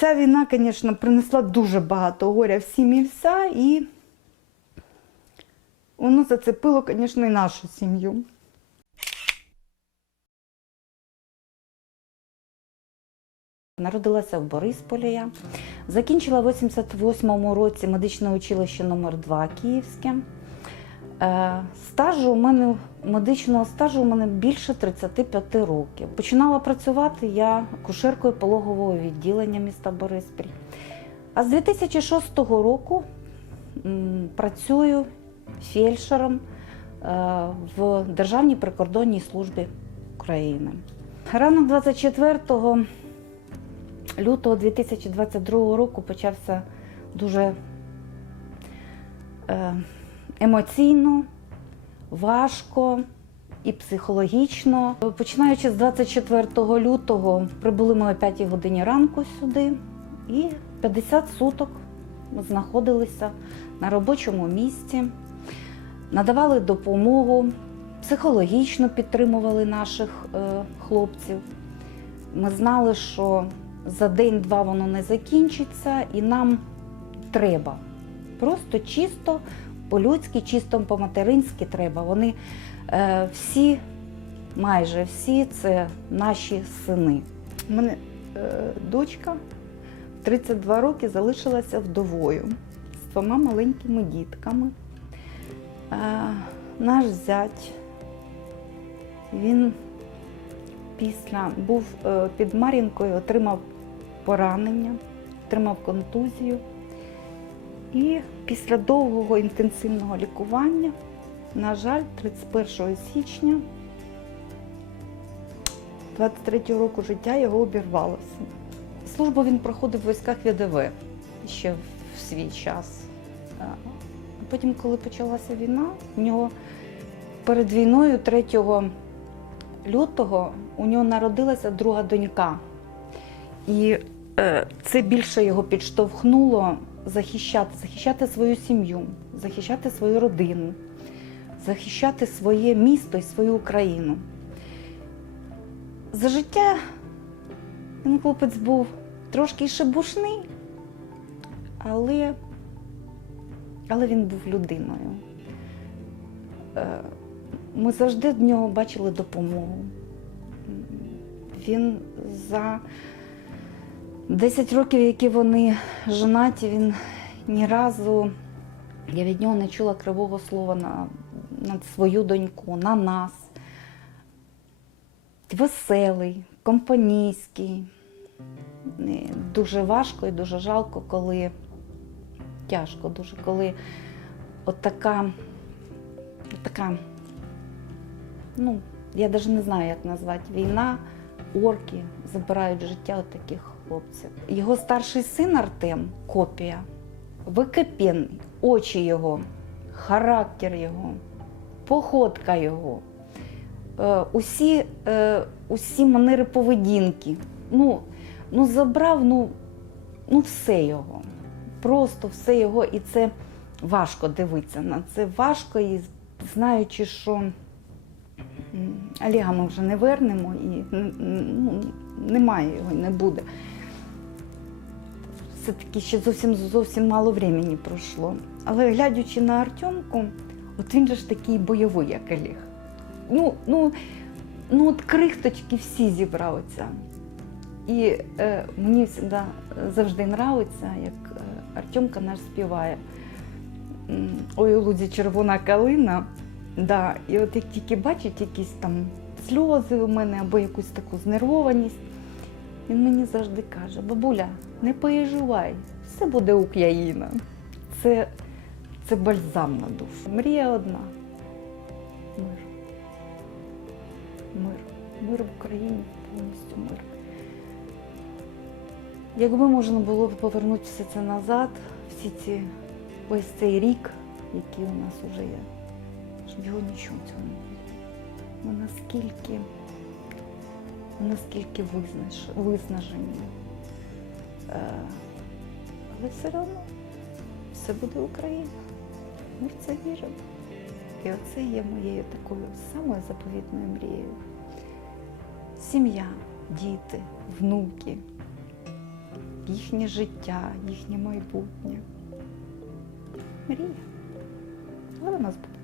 Ця війна, звісно, принесла дуже багато горя всім і вся, і воно зацепило, звісно, і нашу сім'ю. Народилася в Борисполі. Я закінчила в 88-му році медичне училище номер 2 Київське. Е, Стажу у мене медичного стажу у мене більше 35 років. Починала працювати я кушеркою пологового відділення міста Бориспіль. А з 2006 року працюю фельдшером е, в Державній прикордонній службі України. Ранок 24 лютого 2022 року почався дуже е, емоційно, важко і психологічно. Починаючи з 24 лютого, прибули ми о 5 годині ранку сюди, і 50 суток ми знаходилися на робочому місці, надавали допомогу, психологічно підтримували наших е, хлопців. Ми знали, що за день-два воно не закінчиться, і нам треба. Просто чисто по-людськи, чисто по-материнськи треба. Вони е, всі, майже всі, це наші сини. У мене е, дочка 32 роки залишилася вдовою з двома маленькими дітками. Е, наш зять, він після був е, під Мар'їнкою, отримав поранення, отримав контузію. І після довгого інтенсивного лікування, на жаль, 31 січня 23 року життя його обірвалося. Службу він проходив в військах ВДВ ще в свій час. Потім, коли почалася війна, у нього перед війною 3 лютого у нього народилася друга донька. І е, це більше його підштовхнуло захищати, захищати свою сім'ю, захищати свою родину, захищати своє місто і свою Україну. За життя він хлопець був трошки шебушний, але, але він був людиною. Е, Ми завжди в нього бачили допомогу. Він за 10 років, які вони жонаті, він ні разу, я від нього не чула кривого слова на, на свою доньку, на нас. Веселий, компанійський. Дуже важко і дуже жалко, коли тяжко, дуже коли от така, от така, ну, я навіть не знаю, як назвати, війна, орки забирають життя от таких хлопців. Його старший син Артем, копія, википенний, очі його, характер його, походка його, е, усі, е, усі манери поведінки. Ну, ну забрав ну, ну все його. Просто все його. І це важко дивитися на це. Важко і знаючи, що м, Олега ми вже не вернемо і ну, немає його, не буде. Все-таки ще зовсім зовсім мало времени пройшло. Але глядячи на Артемку, от він же ж такий бойовий, як Олег. Ну, ну, ну от крихточки всі зібралися. І е, мені завжди, завжди нравиться, як е, Артемка наш співає. Ой, у лузі червона калина. Да. І от як тільки бачить якісь там сльози у мене або якусь таку знервованість, він мені завжди каже: бабуля, не переживай, все буде Україна. Це, це бальзам на душу. Мрія одна. Мир. Мир. Мир в Україні, повністю мир. Якби можна було б повернути все це назад, всі ці ось цей рік, який у нас вже є, щоб його нічого цього не було. Ми наскільки, наскільки визнаж, виснажені. Е, але все одно все буде Україна. Ми в це віримо. І оце є моєю такою самою заповітною мрією. Сім'я, діти, внуки, їхнє життя, їхнє майбутнє. Мрія. Але вона збудеться.